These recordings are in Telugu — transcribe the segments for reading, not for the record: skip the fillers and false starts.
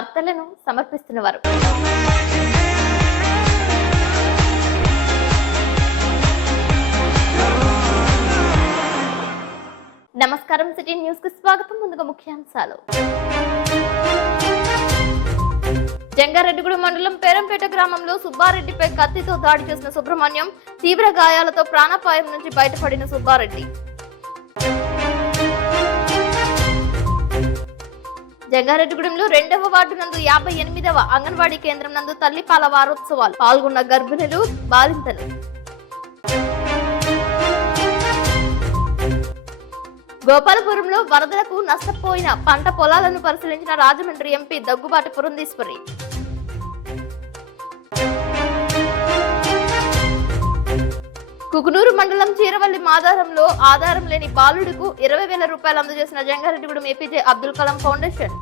వార్తలను సమర్పిస్తున్నవారు. నమస్కారం, సిటీ న్యూస్ కు స్వాగతం. ముందుగా ముఖ్యాంశాలు. జంగారెడ్డిగూడెం మండలం పేరంపేట గ్రామంలో సుబ్బారెడ్డిపై కత్తితో దాడి చేసిన సుబ్రహ్మణ్యం, తీవ్ర గాయాలతో ప్రాణాపాయం నుంచి బయటపడిన సుబ్బారెడ్డి. జంగారెడ్డిగూడెంలో 2వ వార్డు నందు 58వ అంగన్వాడీ కేంద్రం నందు తల్లిపాల వారోత్సవాలు పాల్గొన్న గర్భిణులు, బాలింతలు. గోపాలపురంలో వరదలకు నష్టపోయిన పంట పొలాలను పరిశీలించిన రాజమండ్రి ఎంపీ దగ్గుబాటి పురంధేశ్వరి. కుకునూరు మండలం చీరవల్లి మాదారంలో ఆధారం లేని బాలుడుకు 20,000 రూపాయలు అందజేసిన జంగారెడ్డిగూడెం ఏపీజే అబ్దుల్ కలాం ఫౌండేషన్.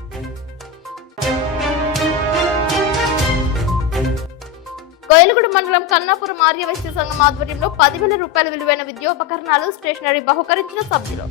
కోయలగూడ మండలం కన్నాపురం ఆర్యవైశ్య సంఘం ఆధ్వర్యంలో 10,000 రూపాయల విలువైన విద్యోపకరణాలు, స్టేషనరీ బహుకరించిన సభ్యులు.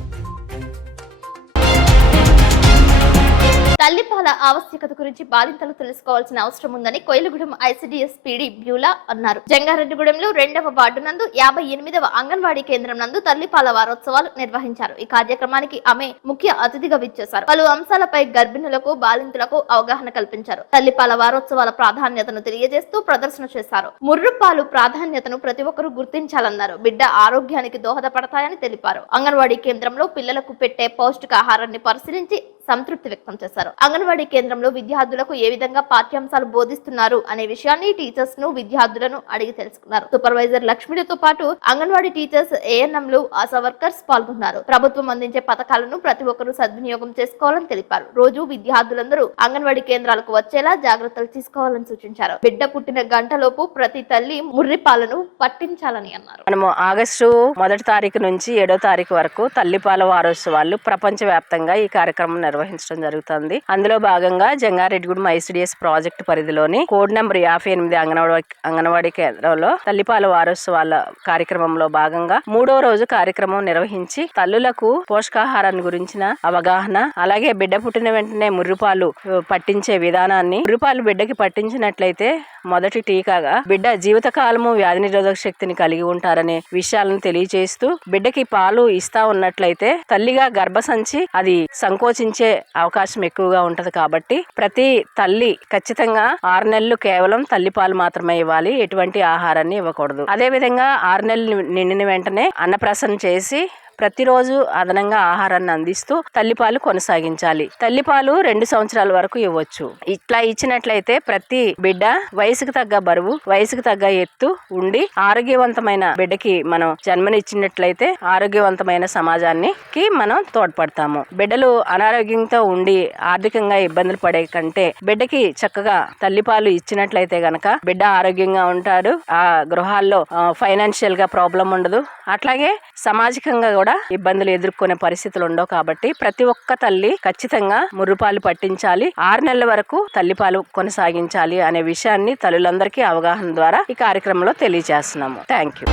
తల్లిపాల ఆవశ్యకత గురించి బాలింతలు తెలుసుకోవాల్సిన అవసరం ఉందని కోయలగూడెం ఐసిడిఎస్ పీడీ బ్యూలా అన్నారు. జంగారెడ్డిగూడెంలో 2వ వార్డు నందు 58వ అంగన్వాడీ కేంద్రం నందు తల్లిపాల వారోత్సవాలు నిర్వహించారు. ఈ కార్యక్రమానికి ఆమె ముఖ్య అతిథిగా విచ్చేశారు. పలు అంశాలపై గర్భిణులకు, బాలింతలకు అవగాహన కల్పించారు. తల్లిపాల వారోత్సవాల ప్రాధాన్యతను తెలియజేస్తూ ప్రదర్శన చేశారు. ముర్రుపాలు ప్రాధాన్యతను ప్రతి ఒక్కరూ గుర్తించాలన్నారు. బిడ్డ ఆరోగ్యానికి దోహదపడతాయని తెలిపారు. అంగన్వాడీ కేంద్రంలో పిల్లలకు పెట్టే పౌష్టికాహారాన్ని పరిశీలించి సంతృప్తి వ్యక్తం చేశారు. అంగన్వాడీ కేంద్రంలో విద్యార్థులకు ఏ విధంగా పాఠ్యాంశాలు బోధిస్తున్నారు అనే విషయాన్ని టీచర్స్ ను, విద్యార్థులను అడిగి తెలుసుకున్నారు. సూపర్వైజర్ లక్ష్మితో పాటు అంగన్వాడీ టీచర్స్, ఏఎన్ఎంలు, ఆశా వర్కర్స్ పాల్గొన్నారు. ప్రభుత్వం అందించే పథకాలను ప్రతి ఒక్కరూ సద్వినియోగం చేసుకోవాలని తెలిపారు. రోజు విద్యార్థులందరూ అంగన్వాడీ కేంద్రాలకు వచ్చేలా జాగ్రత్తలు తీసుకోవాలని సూచించారు. బిడ్డ పుట్టిన గంటలోపు ప్రతి తల్లి ముర్రిపాలను పట్టించాలని అన్నారు. మనము ఆగస్టు 1వ తారీఖు నుంచి 7వ తారీఖు వరకు తల్లిపాల వారోత్సవాలు ప్రపంచవ్యాప్తంగా ఈ కార్యక్రమం నిర్వహించడం జరుగుతుంది. అందులో భాగంగా జంగారెడ్డిగూడెం ఐసిడిఎస్ ప్రాజెక్టు పరిధిలోని కోడ్ నెంబర్ 58 అంగన్వాడీ కేంద్రంలో తల్లిపాల వారోత్సవాల కార్యక్రమంలో భాగంగా 3వ రోజు కార్యక్రమం నిర్వహించి తల్లులకు పోషకాహారాన్ని గురించిన అవగాహన, అలాగే బిడ్డ పుట్టిన వెంటనే ముర్రుపాలు పట్టించే విధానాన్ని, ముర్రుపాలు బిడ్డకి పట్టించినట్లయితే మొదటి టీకాగా బిడ్డ జీవితకాలము వ్యాధి నిరోధక శక్తిని కలిగి ఉంటారనే విషయాలను తెలియజేస్తూ, బిడ్డకి పాలు ఇస్తా ఉన్నట్లయితే తల్లిగా గర్భసంచి అది సంకోచించే అవకాశం ఎక్కువగా ఉంటది. కాబట్టి ప్రతి తల్లి ఖచ్చితంగా 6 నెలలు కేవలం తల్లిపాలు మాత్రమే ఇవ్వాలి, ఎటువంటి ఆహారాన్ని ఇవ్వకూడదు. అదే విధంగా 6 నెలలు నిండిన వెంటనే అన్నప్రాసన చేసి ప్రతిరోజు అదనంగా ఆహారాన్ని అందిస్తూ తల్లిపాలు కొనసాగించాలి. తల్లిపాలు 2 సంవత్సరాల వరకు ఇవ్వచ్చు. ఇట్లా ఇచ్చినట్లయితే ప్రతి బిడ్డ వయసుకు తగ్గ బరువు, వయసుకు తగ్గ ఎత్తు ఉండి ఆరోగ్యవంతమైన బిడ్డకి మనం జన్మనిచ్చినట్లయితే ఆరోగ్యవంతమైన సమాజానికి మనం తోడ్పడతాము. బిడ్డలు అనారోగ్యంతో ఉండి ఆర్థికంగా ఇబ్బందులు పడే కంటే బిడ్డకి చక్కగా తల్లిపాలు ఇచ్చినట్లయితే గనక బిడ్డ ఆరోగ్యంగా ఉంటాడు. ఆ గృహాల్లో ఫైనాన్షియల్ గా ప్రాబ్లం ఉండదు. అట్లాగే సామాజికంగా కూడా ఇబ్బందులు ఎదుర్కొనే పరిస్థితులు ఉండవు. కాబట్టి ప్రతి ఒక్క తల్లి ఖచ్చితంగా ముర్రుపాలు పట్టించాలి, 6 నెలల వరకు తల్లిపాలు కొనసాగించాలి అనే విషయాన్ని తల్లులందరికీ అవగాహన ద్వారా ఈ కార్యక్రమంలో తెలియజేస్తున్నాము. Thank you.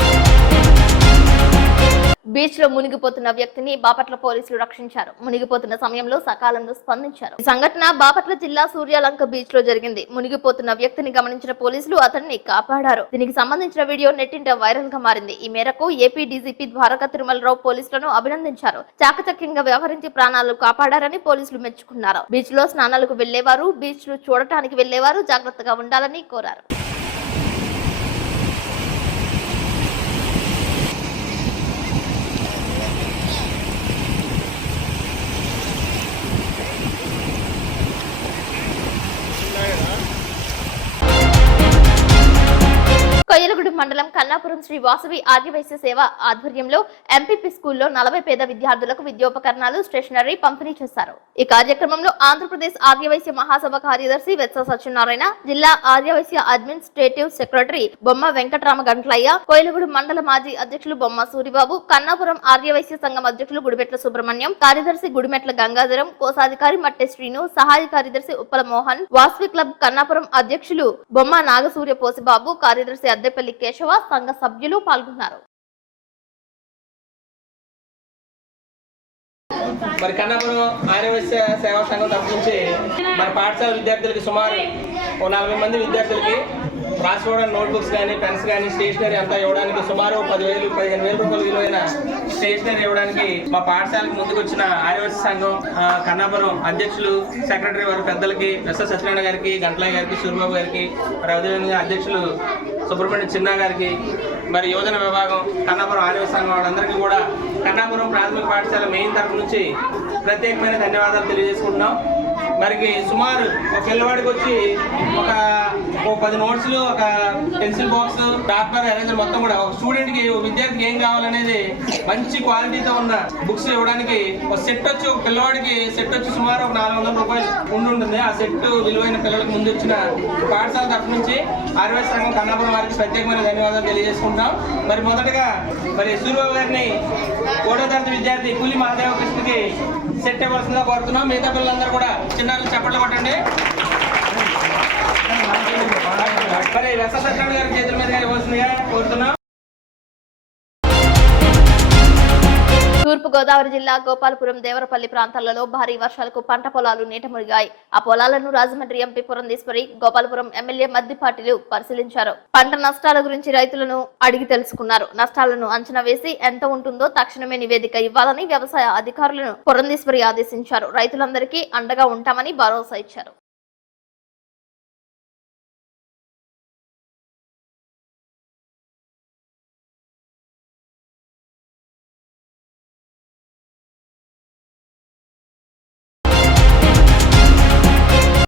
బీచ్ లో మునిగిపోతున్న వ్యక్తిని బాపట్ల పోలీసులు రక్షించారు. మునిగిపోతున్న సమయంలో సకాలంలో స్పందించారు. ఈ సంఘటన బాపట్ల జిల్లా సూర్యలంక బీచ్ లో జరిగింది. మునిగిపోతున్న వ్యక్తిని గమనించిన పోలీసులు అతన్ని కాపాడారు. దీనికి సంబంధించిన వీడియో నెట్టింట వైరల్ గా మారింది. ఈ మేరకు ఏపీ డీజీపీ ద్వారకా తిరుమలరావు పోలీసులను అభినందించారు. చాకచక్యంగా వ్యవహరించి ప్రాణాలు కాపాడారని పోలీసులు మెచ్చుకున్నారు. బీచ్ లో స్నానాలకు వెళ్లేవారు, బీచ్ లు చూడటానికి వెళ్లేవారు జాగ్రత్తగా ఉండాలని కోరారు. కోయలగూడెం మండలం కన్నాపురం శ్రీ వాసవి ఆర్యవైశ్య సేవ ఆధ్వర్యంలో ఎంపీపీ స్కూల్లో 40 పేద విద్యార్థులకు విద్యోపకరణాలు, స్టేషనరీ పంపిణీ చేశారు. ఈ కార్యక్రమంలో ఆంధ్రప్రదేశ్ ఆర్యవైశ్య మహాసభ కార్యదర్శి వెత్స సత్యనారాయణ, జిల్లా ఆర్యవైశ్య అడ్మినిస్ట్రేటివ్ సెక్రటరీ బొమ్మ వెంకటరామ గంట్లయ్య, కోయలగూడెం మండల మాజీ అధ్యక్షులు బొమ్మ సూరిబాబు, కన్నాపురం ఆర్యవైశ్య సంఘం అధ్యక్షులు గుడిమెట్ల సుబ్రహ్మణ్యం, కార్యదర్శి గుడిమెట్ల గంగాధరం, కోశాధికారి మట్టె శ్రీను, సహాయ కార్యదర్శి ఉప్పల మోహన్, వాసవి క్లబ్ కన్నాపురం అధ్యక్షులు బొమ్మ నాగసూర్య పోసిబాబు, కార్యదర్శి అద్దెపల్లి కేశవ, సంఘ సభ్యులు పాల్గొన్నారు. మరి కన్నాపురం ఆర్యవైశ్య సేవా సంఘం తరఫు నుంచి మన పాఠశాల విద్యార్థులకి సుమారు 40 మంది విద్యార్థులకి రాసుకోవడానికి నోట్బుక్స్ కానీ పెన్స్ కానీ స్టేషనరీ అంతా ఇవ్వడానికి సుమారు 10,000-15,000 రూపాయల విలువైన స్టేషనరీ ఇవ్వడానికి మా పాఠశాలకు ముందుకు వచ్చిన ఆర్యవైశ్య సంఘం కన్నాపురం అధ్యక్షులు సెక్రటరీ వారి పెద్దలకి ఎస్ఎస్ సత్యనారాయణ గారికి, గంటలయ్య గారికి, సూర్యబాబు గారికి, మరి అదేవిధంగా అధ్యక్షులు సుబ్రహ్మణ్యం చిన్న గారికి, మరి యువజన విభాగం కన్నాపురం ఆర్యవైశ్య సంఘం వాళ్ళందరికీ కూడా కన్నాపురం ప్రాథమిక పాఠశాల మెయిన్ తరఫు నుంచి ప్రత్యేకమైన ధన్యవాదాలు తెలియజేసుకుంటున్నాం. మరికి సుమారు ఒక పిల్లవాడికి వచ్చి ఒక 10 నోట్స్లు, ఒక పెన్సిల్ బాక్స్, పేపర్, ఎరేజర్ మొత్తం కూడా ఒక స్టూడెంట్కి, ఒక విద్యార్థికి ఏం కావాలనేది మంచి క్వాలిటీతో ఉన్న బుక్స్ ఇవ్వడానికి ఒక సెట్ వచ్చి, ఒక పిల్లవాడికి సెట్ వచ్చి సుమారు ఒక 400 రూపాయలు ఉంటుంది. ఆ సెట్ విలువైన పిల్లలకు ముందు వచ్చిన పాఠశాల తరఫు నుంచి ఆర్యవైశ్య సంఘం కన్నాపురం వారికి ప్రత్యేకమైన ధన్యవాదాలు తెలియజేసుకుంటాం. మరి మొదటగా మరి సూర్యబాబు గారిని 3వ తరగతి విద్యార్థి కూలి మహాదేవ కృష్ణకి సెట్ ఇవ్వాల్సిందిగా కోరుతున్నాం. మిగతా పిల్లలందరూ కూడా చిన్నారులు చప్పట్లు కొట్టండి. మరి ఎస్ఎస్ సత్యనారాయణ గారి చేతుల మీదుగా ఇవ్వాల్సిందిగా కోరుతున్నాం. తూర్పు గోదావరి జిల్లా గోపాలపురం, దేవరపల్లి ప్రాంతాలలో భారీ వర్షాలకు పంట పొలాలు నీట మునిగాయి. ఆ పొలాలను రాజమండ్రి ఎంపీ పురంధేశ్వరి, గోపాలపురం ఎమ్మెల్యే మద్దిపాటిలు పరిశీలించారు. పంట నష్టాల గురించి రైతులను అడిగి తెలుసుకున్నారు. నష్టాలను అంచనా వేసి ఎంత ఉంటుందో తక్షణమే నివేదిక ఇవ్వాలని వ్యవసాయ అధికారులను పురంధేశ్వరి ఆదేశించారు. రైతులందరికీ అండగా ఉంటామని భరోసా ఇచ్చారు.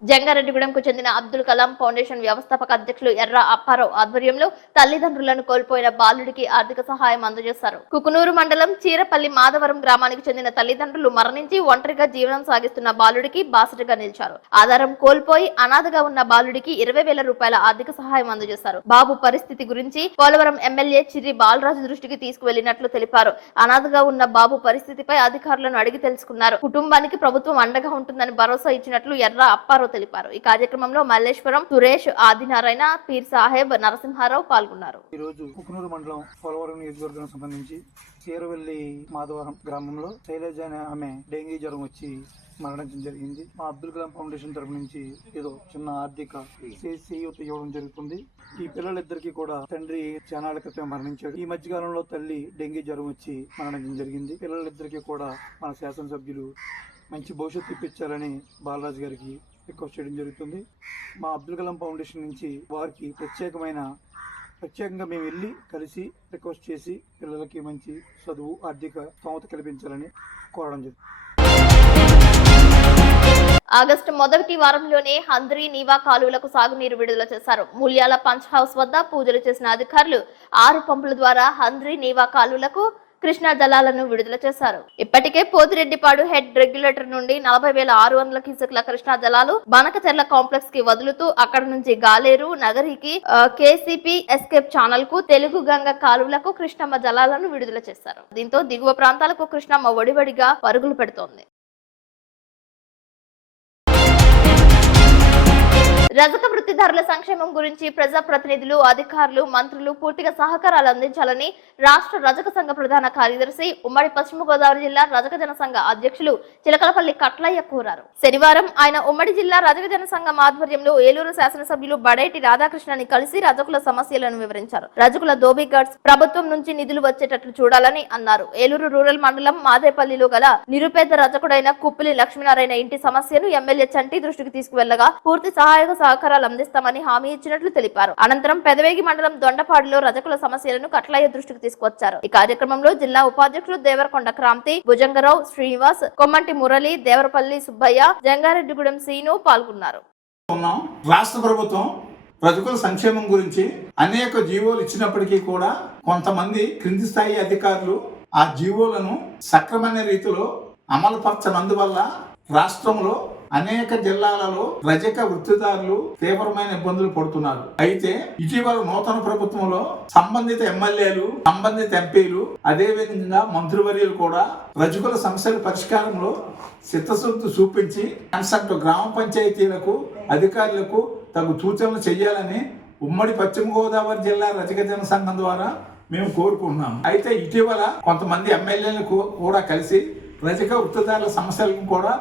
జంగారెడ్డిగూడెంకు చెందిన అబ్దుల్ కలాం ఫౌండేషన్ వ్యవస్థాపక అధ్యక్షులు ఎర్ర అప్పారావు ఆధ్వర్యంలో తల్లిదండ్రులను కోల్పోయిన బాలుడికి ఆర్థిక సహాయం అందజేశారు. కుకునూరు మండలం చీరపల్లి మాధవరం గ్రామానికి చెందిన తల్లిదండ్రులు మరణించి ఒంటరిగా జీవనం సాగిస్తున్న బాలుడికి బాసటగా నిలిచారు. ఆధారం కోల్పోయి అనాథగా ఉన్న బాలుడికి 20,000 రూపాయల ఆర్థిక సహాయం అందజేశారు. బాబు పరిస్థితి గురించి పోలవరం ఎమ్మెల్యే చిర్రి బాలరాజు దృష్టికి తీసుకువెళ్లినట్లు తెలిపారు. అనాథగా ఉన్న బాబు పరిస్థితిపై అధికారులను అడిగి తెలుసుకున్నారు. కుటుంబానికి ప్రభుత్వం అండగా ఉంటుందని భరోసా ఇచ్చినట్లు ఎర్ర అప్పారావు తెలిపారు. ఈ కార్యక్రమంలో మల్లేశ్వరం, సురేష్, ఆదినారాయణ, పీర్ సాహెబ్, నరసింహారావు పాల్గొన్నారు. ఈ రోజు కుకునూరు మండలం పోలవరం నియోజకవర్గానికి సంబంధించి చీరవెల్లి మాధవరం గ్రామంలో శైలజ అనే ఆమె డెంగీ జ్వరం వచ్చి మరణించడం జరిగింది. మా అబ్దుల్ కలాం ఫౌండేషన్ తరఫు నుంచి ఏదో చిన్న ఆర్థిక చేయూత ఇవ్వడం జరుగుతుంది. ఈ పిల్లలిద్దరికీ కూడా తండ్రి చానాళ్ల క్రితం మరణించాడు. ఈ మధ్యకాలంలో తల్లి డెంగీ జ్వరం వచ్చి మరణించడం జరిగింది. పిల్లలిద్దరికీ కూడా మన శాసనసభ్యులు మంచి భవిష్యత్తు ఇప్పించాలని బాలరాజు గారికి రిక్వెస్ట్ చేయడం జరుగుతుంది. మా అబ్దుల్ కలాం ఫౌండేషన్ నుంచి వారికి ప్రత్యేకంగా మేము వెళ్ళి కలిసి రిక్వెస్ట్ చేసి పిల్లలకి మంచి చదువు, ఆర్థిక స్తోమత కల్పించాలని కోరడం జరుగుతుంది. ఆగస్టు మొదటి వారంలోనే హంద్రీ నీవా కాలువలకు సాగునీరు విడుదల చేశారు. ముల్యాల పంచ్ హౌస్ వద్ద పూజలు చేసిన అధికారులు 6 పంపుల ద్వారా హంద్రీ నీవా కాలువలకు కృష్ణా జలాలను విడుదల చేశారు. ఇప్పటికే పోతిరెడ్డిపాడు హెడ్ రెగ్యులేటర్ నుండి 40,600 క్యూసెక్ల కృష్ణా జలాలు బనకచెర్ల కాంప్లెక్స్ కి వదులుతూ అక్కడ నుంచి గాలేరు, నగరికి, కేసీపీ ఎస్కేప్ ఛానల్ కు, తెలుగు గంగ కాలువలకు కృష్ణమ్మ జలాలను విడుదల చేశారు. దీంతో దిగువ ప్రాంతాలకు కృష్ణమ్మ ఒడివడిగా పరుగులు పెడుతోంది. రజక వృత్తిదారుల సంక్షేమం గురించి ప్రజాప్రతినిధులు, అధికారులు, మంత్రులు పూర్తిగా సహకారాలు అందించాలని రాష్ట్ర రజక సంఘ ప్రధాన కార్యదర్శి, ఉమ్మడి పశ్చిమ గోదావరి జిల్లా రజక జన సంఘ అధ్యక్షులు చిలకలపల్లి కట్లయ్య కోరారు. శనివారం ఆయన ఉమ్మడి జిల్లా రజక జన సంఘం ఆధ్వర్యంలో ఏలూరు శాసనసభ్యులు బడేటి రాధాకృష్ణని కలిసి రజకుల సమస్యలను వివరించారు. రజకుల దోబీ గార్డ్స్ ప్రభుత్వం నుంచి నిధులు వచ్చేటట్లు చూడాలని అన్నారు. ఏలూరు రూరల్ మండలం మాదేపల్లిలో గల నిరుపేద రజకుడైన కుప్పిలి లక్ష్మీనారాయణ ఇంటి సమస్యను ఎమ్మెల్యే చంటి దృష్టికి తీసుకువెళ్లగా పూర్తి సహకారాలు అందిస్తామని హామీ ఇచ్చినట్లు తెలిపారు. అనంతరం పెదవేగి మండలం దొండపాడులో రజకుల సమస్యలను కట్లయ్య దృష్టికి తీసుకొచ్చారు. ఈ కార్యక్రమంలో జిల్లా ఉపాధ్యక్షులు దేవరకొండ క్రాంతి, భుజంగరావు, శ్రీనివాస్, కొమ్మంటి మురళి, దేవరపల్లి సుబ్బయ్య, జంగారెడ్డిగూడెం సీను పాల్గొన్నారు. రాష్ట్ర ప్రభుత్వం రజకుల సంక్షేమం గురించి అనేక జీవోలు ఇచ్చినప్పటికీ కూడా కొంతమంది క్రింది స్థాయి అధికారులు ఆ జీవోలను సక్రమైన రీతిలో అమలు పరచనందువల్ల రాష్ట్రంలో అనేక జిల్లాలలో రజక వృత్తిదారులు తీవ్రమైన ఇబ్బందులు పడుతున్నారు. అయితే ఇటీవల నూతన ప్రభుత్వంలో సంబంధిత ఎమ్మెల్యేలు, సంబంధిత ఎంపీలు, అదే విధంగా మంత్రివర్యులు కూడా రజకుల సమస్యల పరిష్కారంలో చిత్తశుద్ధి చూపించి కన్సల్ట్ గ్రామ పంచాయతీలకు, అధికారులకు తగు సూచనలు చేయాలని ఉమ్మడి పశ్చిమ గోదావరి జిల్లా రజక జన సంఘం ద్వారా మేము కోరుకుంటున్నాం. అయితే ఇటీవల కొంతమంది ఎమ్మెల్యేలు కూడా కలిసి రజక వృత్తిదారుల సమస్యలను కూడా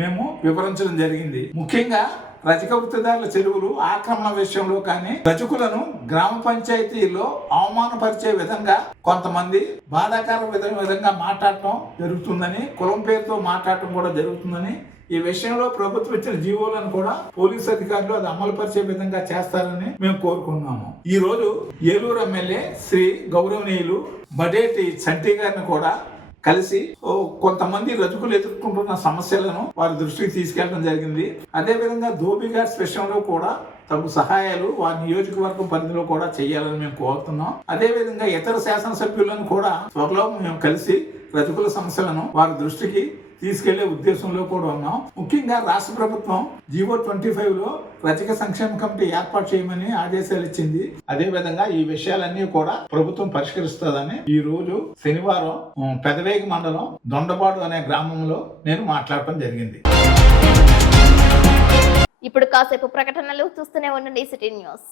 మేము వివరించడం జరిగింది. ముఖ్యంగా రజక వృత్తిదారుల చెరువులు ఆక్రమణ విషయంలో కానీ రజకులను గ్రామ పంచాయతీలో అవమానపరిచే విధంగా కొంతమంది బాధాకర విధంగా మాట్లాడటం జరుగుతుందని, కులం పేరుతో మాట్లాడటం కూడా జరుగుతుందని, ఈ విషయంలో ప్రభుత్వం ఇచ్చిన జీవోలను కూడా పోలీసు అధికారులు అది అమలు పరిచే విధంగా చేస్తారని మేము కోరుకున్నాము. ఈ రోజు ఏలూరు ఎమ్మెల్యే శ్రీ గౌరవనీయులు బడేటి చంటి గారిని కూడా కలిసి కొంతమంది రజకులు ఎదుర్కొంటున్న సమస్యలను వారి దృష్టికి తీసుకెళ్లడం జరిగింది. అదేవిధంగా ధోబిఘాట్స్ విషయంలో కూడా తగు సహాయాలు వారి నియోజకవర్గం పరిధిలో కూడా చేయాలని మేము కోరుతున్నాం. అదేవిధంగా ఇతర శాసనసభ్యులను కూడా త్వరలో మేము కలిసి రజకుల సమస్యలను వారి దృష్టికి తీసుకెళ్లే ఉద్దేశంలో కూడా ఉన్నాం. ముఖ్యంగా రాష్ట్ర ప్రభుత్వం జీవో 25లో రజక సంక్షేమ కమిటీ ఏర్పాటు చేయమని ఆదేశాలు ఇచ్చింది. అదే విధంగా ఈ విషయాలన్నీ కూడా ప్రభుత్వం పరిష్కరిస్తుందని ఈ రోజు శనివారం పెదవేగి మండలం దొండపాడు అనే గ్రామంలో నేను మాట్లాడటం జరిగింది. ఇప్పుడు కాసేపు ప్రకటనలు చూస్తూనే ఉండండి సిటీ న్యూస్.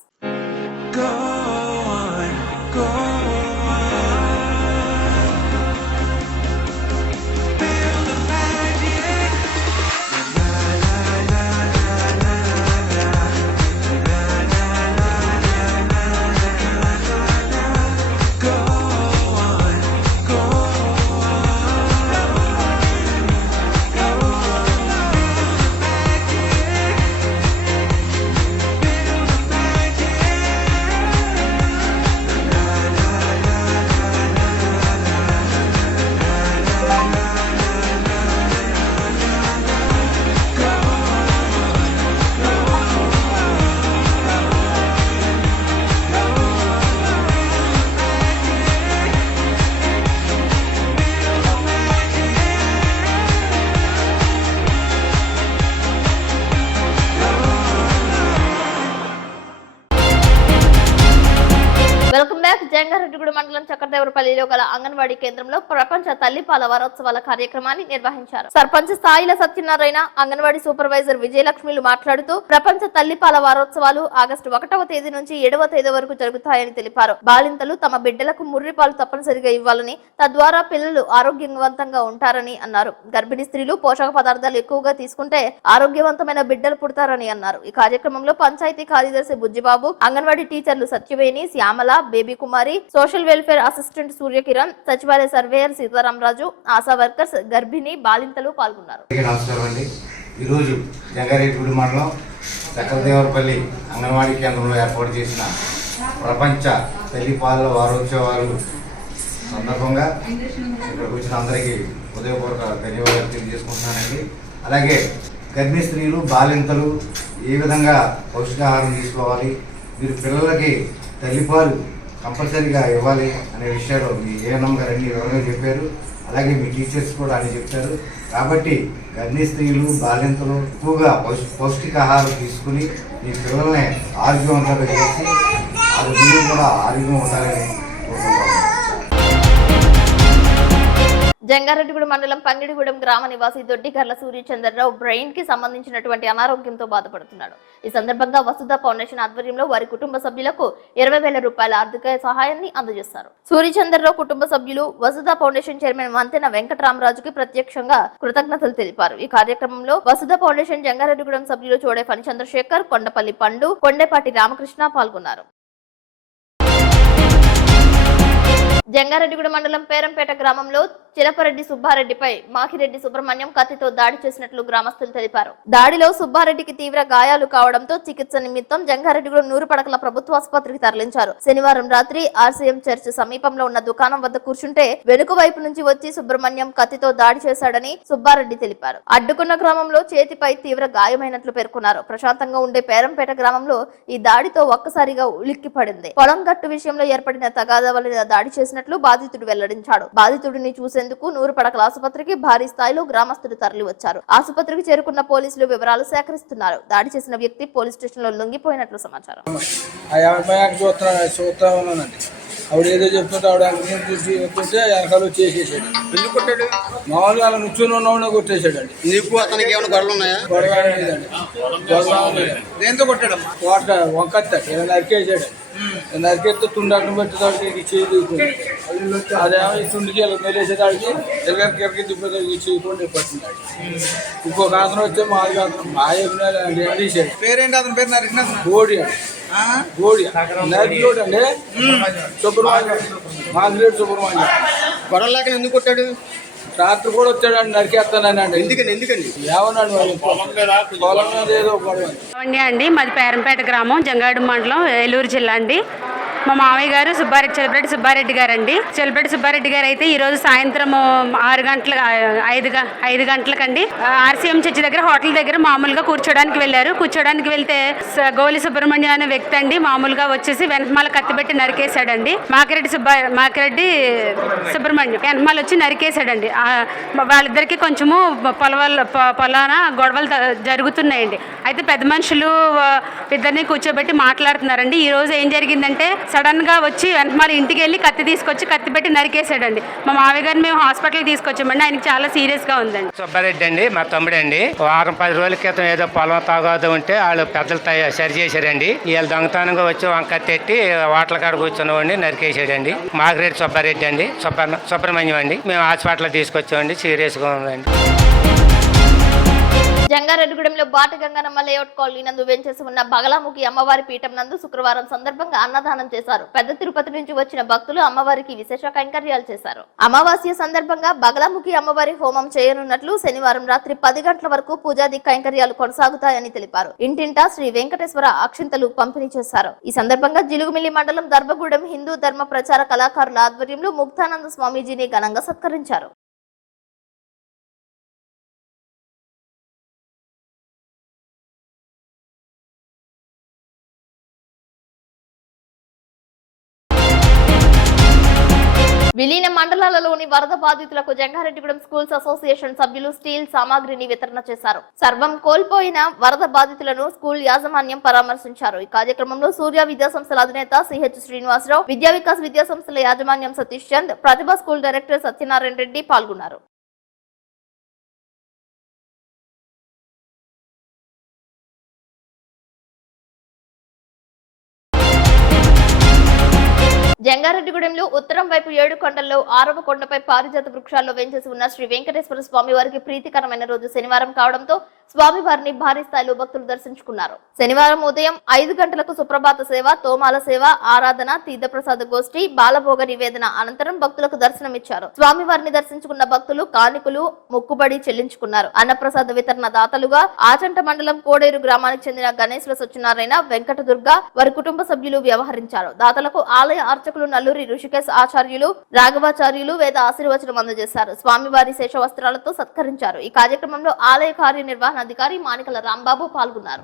జంగారెడ్డిగూడెం మండలం చక్రదేవరపల్లిలో గల అంగన్వాడీ కేంద్రంలో ప్రపంచ తల్లిపాల వారోత్సవాల కార్యక్రమాన్ని నిర్వహించారు. సర్పంచ్ స్థాయిల సత్యనారాయణ, అంగన్వాడీ సూపర్వైజర్ విజయలక్ష్మిలు మాట్లాడుతూ ప్రపంచ తల్లిపాల వారోత్సవాలు ఆగస్టు 1వ తేదీ నుంచి 7వ తేదీ వరకు జరుగుతాయని తెలిపారు. బాలింతలు తమ బిడ్డలకు ముర్రిపాలు తప్పనిసరిగా ఇవ్వాలని, తద్వారా పిల్లలు ఆరోగ్యవంతంగా ఉంటారని అన్నారు. గర్భిణీ స్త్రీలు పోషక పదార్థాలు ఎక్కువగా తీసుకుంటే ఆరోగ్యవంతమైన బిడ్డలు పుడతారని అన్నారు. ఈ కార్యక్రమంలో పంచాయతీ కార్యదర్శి బుజ్జిబాబు, అంగన్వాడీ టీచర్లు సత్యవేణి, శ్యామల, బేబీ కుమారి, సోషల్ వెల్ఫేర్ అసిస్టెంట్ సూర్యకిరణ్, సచివాలయ సర్వేయర్ సీతారామరాజు, ఆశా వర్కర్స్, గర్భిణీ బాలింతలు పాల్గొన్నారు. నమస్కారం అండి. ఈరోజు జంగారెడ్డిగూడెం మండలం చక్రదేవరపల్లి అంగన్వాడీ కేంద్రంలో ఏర్పాటు చేసిన ప్రపంచ తల్లిపాల వారోత్సవాలు సందర్భంగా ఇక్కడికి వచ్చిన అందరికీ హృదయపూర్వక ధన్యవాదాలు తెలియజేసుకుంటున్నానండి. అలాగే గర్భిణీ స్త్రీలు, బాలింతలు ఏ విధంగా పౌష్టికాహారం తీసుకోవాలి, మీరు పిల్లలకి తల్లిపాలు కంపల్సరీగా ఇవ్వాలి అనే విషయాలు మీ ఏఎన్ఎం గారు అన్ని వివరంగా చెప్పారు. అలాగే మీ టీచర్స్ కూడా అని చెప్తారు. కాబట్టి గర్భిణీ స్త్రీలు, బాలింతలు ఎక్కువగా పౌష్టికాహారం తీసుకుని మీ పిల్లల్ని ఆరోగ్యవంతంగా చేసి మీరు కూడా ఆరోగ్యం ఉండాలని కోరుకుంటాము. జంగారెడ్డిగూడెం మండలం పంగిడిగూడెం గ్రామ నివాసి దొడ్డిగర్ల సూర్యచంద్రరావు బ్రెయిన్ కి సంబంధించినటువంటి అనారోగ్యంతో బాధపడుతున్నాడు. ఈ సందర్భంగా వసుధ ఫౌండేషన్ ఆధ్వర్యంలో వారి కుటుంబ సభ్యులకు 20,000 రూపాయల ఆర్థిక సహాయాన్ని అందజేశారు. సూర్యచంద్రరావు కుటుంబ సభ్యులు వసుధ ఫౌండేషన్ చైర్మన్ వంతెన వెంకటరామరాజుకి ప్రత్యక్షంగా కృతజ్ఞతలు తెలిపారు. ఈ కార్యక్రమంలో వసుధ ఫౌండేషన్ జంగారెడ్డిగూడెం సభ్యులు చోడే ఫణి చంద్రశేఖర్, కొండపల్లి పండు, కొండేపాటి రామకృష్ణ పాల్గొన్నారు. జంగారెడ్డిగూడెం మండలం పేరంపేట గ్రామంలో చిలపరెడ్డి సుబ్బారెడ్డిపై మాకిరెడ్డి సుబ్రహ్మణ్యం కత్తితో దాడి చేసినట్లు గ్రామస్తులు తెలిపారు. దాడిలో సుబ్బారెడ్డికి తీవ్ర గాయాలు కావడంతో చికిత్స నిమిత్తం జంగారెడ్డిగూడెం నూరుపడకల ప్రభుత్వ ఆసుపత్రికి తరలించారు. శనివారం రాత్రి ఆర్సీఎం చర్చ్ సమీపంలో ఉన్న దుకాణం వద్ద కూర్చుంటే వెనుక వైపు నుంచి వచ్చి సుబ్రహ్మణ్యం కత్తితో దాడి చేశాడని సుబ్బారెడ్డి తెలిపారు. అడ్డుకున్న గ్రామంలో చేతిపై తీవ్ర గాయమైనట్లు పేర్కొన్నారు. ప్రశాంతంగా ఉండే పేరంపేట గ్రామంలో ఈ దాడితో ఒక్కసారిగా ఉలిక్కిపడింది. పొలం గట్టు విషయంలో ఏర్పడిన తగాదా వల్ల దాడి చేసినట్లు బాధితుడు వెల్లడించాడు. బాధితుడిని చూసేందుకు నూరుపడకల ఆసుపత్రికి భారీ స్థాయిలో గ్రామస్తులు తరలి వచ్చారు. ఆసుపత్రికి చేరుకున్న పోలీసులు వివరాలు సేకరిస్తున్నారు. దాడి చేసిన వ్యక్తి పోలీస్ స్టేషన్ లో లొంగిపోయినట్లు సమాచారం. ఆవిడ ఏదో చెప్తుంటే ఆవిడ చూసి వస్తుంటే వెనకాల చేసేసాడు. ఎందుకు కొట్టాడు? మామూలుగా అలా నుంచుని ఉన్నవాడిని కొట్టేశాడండి. నీకు అతనికి ఏమైనా గొడవలు ఉన్నాయా? గొడవ లేదండి. గొడవ దేంతో కొట్టాడు? వంకత్త నరికేసాడు. నరికెత్తే తుండి అడ్డం పెట్టేదానికి చేయి దిగుతుంది. అదేమో ఈ తుండికి మెలేసేదానికి ఎరగరికి తిప్పేదానికి చేయకుండా పట్టినాడు. ఇంకొక అతను వచ్చే మాది అతను మా చెప్పిన పేరేంటి అతని పేరు? నరికిన గోడి గోడి నరికిలోడు అండి సుబ్రహ్మణ్యం, మాగ్రేట్ సుబ్రహ్మణ్యం. గొడవలాగా ఎందుకు కొట్టాడు? రాత్రి కూడా వచ్చాడండి నరికేస్తానండి. ఎందుకండి ఏమన్నాడు పొలం మీద ఏదో గొడవ అండి. మాది పేరంపేట గ్రామం, జంగారెడ్డి మండలం, ఏలూరు జిల్లా అండి. మా మామయ్య గారు చెలపరెడ్డి సుబ్బారెడ్డి గారు అండి. చెలపరెడ్డి సుబ్బారెడ్డి గారు అయితే ఈరోజు సాయంత్రం 5 గంటలకండి RCM చర్చి దగ్గర హోటల్ దగ్గర మామూలుగా కూర్చోడానికి వెళ్ళారు. కూర్చోడానికి వెళ్తే గోలి సుబ్రహ్మణ్యం అనే వ్యక్తి అండి మామూలుగా వచ్చేసి వెనకమాల కత్తిపెట్టి నరికేశాడండి. మాకిరెడ్డి సుబ్రహ్మణ్యం వెనకమాల వచ్చి నరికేశాడండి. వాళ్ళిద్దరికి కొంచెము పొలాన గొడవలు జరుగుతున్నాయండి. అయితే పెద్ద మనుషులు ఇద్దరిని కూర్చోబెట్టి మాట్లాడుతున్నారండి. ఈ రోజు ఏం జరిగిందంటే సడన్ గా వచ్చి వెనకమాల ఇంటికి వెళ్ళి కత్తి తీసుకొచ్చి కత్తి పెట్టి నరికేశాడండి. మా మామయ్య గారిని మేము హాస్పిటల్ తీసుకొచ్చామండి. ఆయనకి చాలా సీరియస్ గా ఉందండి. సుబ్బారెడ్డి అండి మా తమ్ముడండి. వారం 10 రోజుల క్రితం ఏదో పొలం తాగోదు ఉంటే వాళ్ళు పెద్దలు సరి చేశారండి. వీళ్ళు దొంగతనంగా వచ్చి వంక తెట్టి వాటల కాడ కూర్చున్నవాడిని నరికేసాడండి. మాగిరెడ్డి సుబ్బారెడ్డి అండి, సుబ్రహ్మణ్యం అండి. మేము హాస్పిటల్ తీసుకొచ్చామండి. సీరియస్ గా ఉందండి. జంగారెడ్డిగూడెంలో బాట గంగనమ్మ లేఅవుట్ కాలనీ నందు వెంచేసి ఉన్న బగలాముఖి అమ్మవారి పీఠం నందు శుక్రవారం సందర్భంగా అన్నదానం చేశారు. పెద్ద తిరుపతి నుంచి వచ్చిన భక్తులు అమ్మవారికి విశేష కైంకర్యాలు చేశారు. అమావాస్య సందర్భంగా బగలాముఖి అమ్మవారి హోమం చేయనున్నట్లు శనివారం రాత్రి 10 గంటల వరకు పూజాది కైంకర్యాలు కొనసాగుతాయని తెలిపారు. ఇంటింటా శ్రీ వెంకటేశ్వర అక్షింతలు పంపిణీ చేశారు. ఈ సందర్భంగా జిలుగుమిల్లి మండలం దర్భగూడెం హిందూ ధర్మ ప్రచార కళాకారుల ఆధ్వర్యంలో ముక్తానంద స్వామీజీని ఘనంగా సత్కరించారు. విలీన మండలాలలోని వరద బాధితులకు జంగారెడ్డిగూడెం స్కూల్స్ అసోసియేషన్ సభ్యులు స్టీల్ సామాగ్రిని వితరణ చేశారు. సర్వం కోల్పోయిన వరద బాధితులను స్కూల్ యాజమాన్యం పరామర్శించారు. ఈ కార్యక్రమంలో సూర్య విద్యాసంస్థల అధినేత CH శ్రీనివాసరావు, విద్యా వికాస్ విద్యాసంస్థల యాజమాన్యం సతీష్ చంద్, ప్రతిభ స్కూల్ డైరెక్టర్ సత్యనారాయణ రెడ్డి పాల్గొన్నారు. జంగారెడ్డిగూడెంలో ఉత్తరం వైపు 7 కొండల్లో 6వ కొండపై పారిజాత వృక్షాల్లో వెంచేసి ఉన్న శ్రీ వెంకటేశ్వర స్వామి వారికి ప్రీతికరమైన రోజు శనివారం కావడంతో స్వామివారిని భారీ స్థాయిలో భక్తులు దర్శించుకున్నారు. శనివారం ఉదయం 5 గంటలకు సుప్రభాత సేవ, తోమాల సేవ, ఆరాధన, తీర్థప్రసాద గోష్ఠి, బాలభోగ నివేదన అనంతరం భక్తులకు దర్శనమిచ్చారు. స్వామివారిని దర్శించుకున్న భక్తులు కానుకలు మొక్కుబడి చెల్లించుకున్నారు. అన్నప్రసాద వితరణ దాతలుగా ఆచంట మండలం కోడేరు గ్రామానికి చెందిన గణేశ్వర సత్యనారాయణ, వెంకటదుర్గ వారి కుటుంబ సభ్యులు వ్యవహరించారు. దాతలకు ఆలయ అర్చకులు నల్లూరి ఋషికేశ్ ఆచార్యులు, రాఘవాచార్యులు వేద ఆశీర్వచనం అందజేశారు. స్వామివారి శేష వస్త్రాలతో సత్కరించారు. ఈ కార్యక్రమంలో ఆలయ కార్యనిర్వహణ అధికారి మానికల రాంబాబు పాల్గొన్నారు.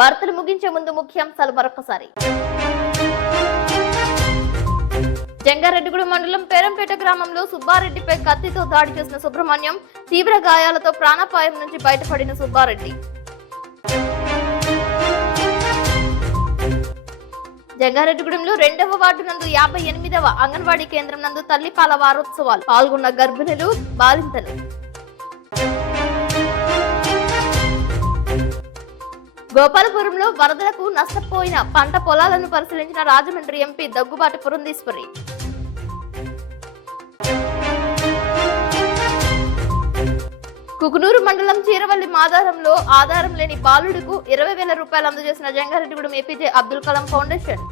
వార్తలు ముగించే ముందు ముఖ్యాంశాలు మరొకసారి. జంగారెడ్డిగూడెం మండలం పేరంపేట గ్రామంలో సుబ్బారెడ్డిపై కత్తితో దాడి చేసిన సుబ్రహ్మణ్యం, తీవ్ర గాయాలతో ప్రాణాపాయం నుంచి బయటపడిన సుబ్బారెడ్డి. జంగారెడ్డిగూడెంలో 2వ వార్డు నందు 58వ అంగన్వాడీ కేంద్రం నందు తల్లిపాల వారోత్సవాలు పాల్గొన్న గర్భిణులు, బాలింతలు. గోపాలపురంలో వరదలకు నష్టపోయిన పంట పొలాలను పరిశీలించిన రాజమండ్రి ఎంపీ దగ్గుబాటి పురంధేశ్వరి. కుకునూరు మండలం చీరవల్లి మాదారంలో ఆధారం లేని బాలుడుకు 20,000 రూపాయలు అందజేసిన జంగారెడ్డిగూడెం APJ అబ్దుల్ కలాం ఫౌండేషన్.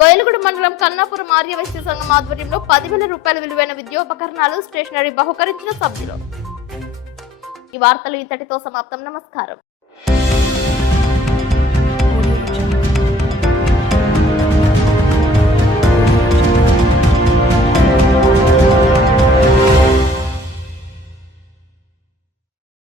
కోయలగూడ మండలం కన్నాపురం ఆర్యవైశ్య సంఘం ఆధ్వర్యంలో 10,000 రూపాయల విలువైన విద్యోపకరణాలు, స్టేషనరీ బహుకరించిన సభ్యులు. ఈ వార్తలు ఇంతటితో సమాప్తం. నమస్కారం.